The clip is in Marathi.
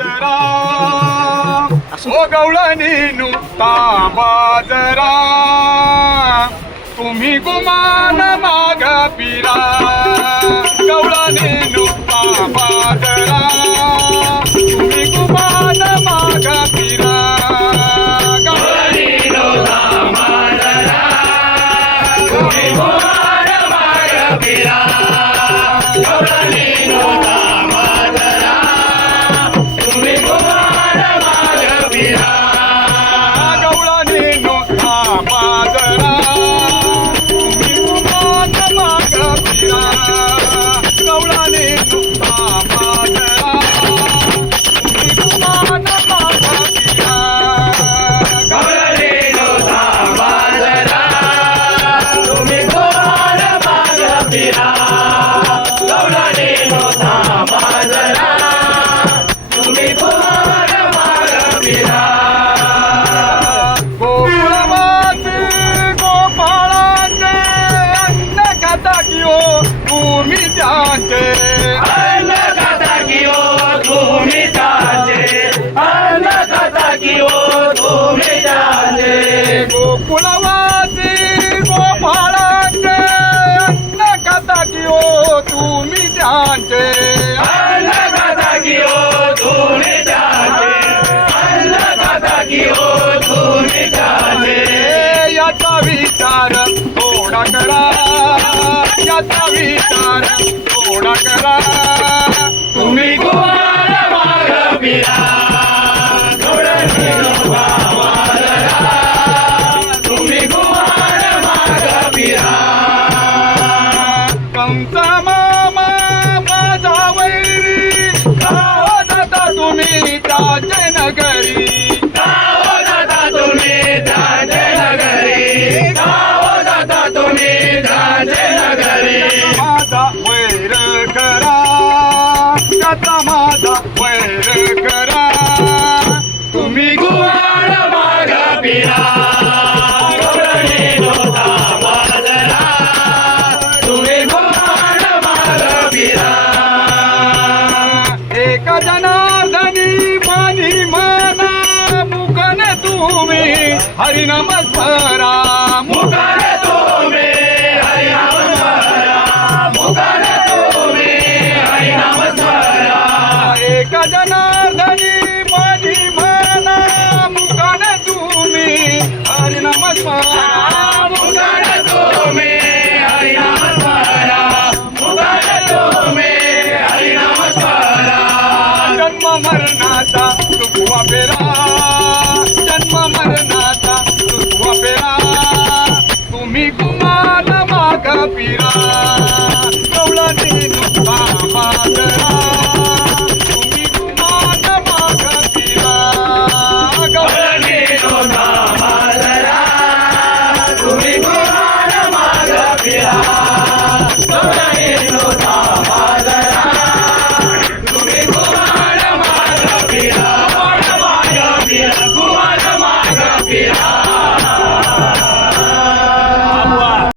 जरा ओ गवळणी नुसता बाजरा तुम्ही गुमान माग पिरा गवळणी नुसता बाजरा तुम्ही गुमान माग पिरा गवळणी नुसता बाजरा तुम्ही गुमान माग पिरा गवळणी नुसता बाजरा तुम्ही गुमान माग पिरा गवळणी नुसता बाजरा तुम्ही गुमान माग पिरा गवळणी नुसता बाजरा तुम्ही गुमान माग पिरा गवळणी नुसता बाजरा तुम्ही गुमान माग पिरा गवळणी नुसता बाजरा तुम्ही गुमान माग पिरा गोकुळवासी गोपाळाचे अन्न खाता की हो तुम्ही त्याचे अन्न खाता की हो तुम्ही त्याचे अन्न खाता की हो तुम्ही त्याचे गोकुळवासी गोपाळाचे अन्न खाता की हो तुम्ही त्याचे अन्न खाता की हो तुम्ही त्याचे अन्न खाता की हो तुम्ही त्याचे याचा विचार थोडा करा याचा विचार थोडा करा तुम्ही गुमान माग पिरा गवळणी नुसता बाजरा तुम्ही गुमान माग पिरा कंचा मामा माझा वैरी गाव जाता तुम्ही त्याचे नगरी गाव जाता तुम्ही त्याचे नगरी गाव जाता तुम्ही त्याचे नगरी माझा वैर करा त्याचा माझा वैर करा तुम्ही गुमान माग पिरा गवळणी नुसता बाजरा तुम्ही गुमान माग पिरा एक जनार्दनी मानी मना मुकन तुम्ही हरिनाम स्मरा मुखार तुम्ही हरिनाम स्मरा मुखार तुम्ही हरिनाम स्मरा एक जनार्दनी मानी मना मुकन तुम्ही हरिनाम स्मरा मुखार तुम्ही हरिनाम स्मरा मुखार तुम्ही हरिनाम स्मरा जन्म मरणाचा तुकवा पेरा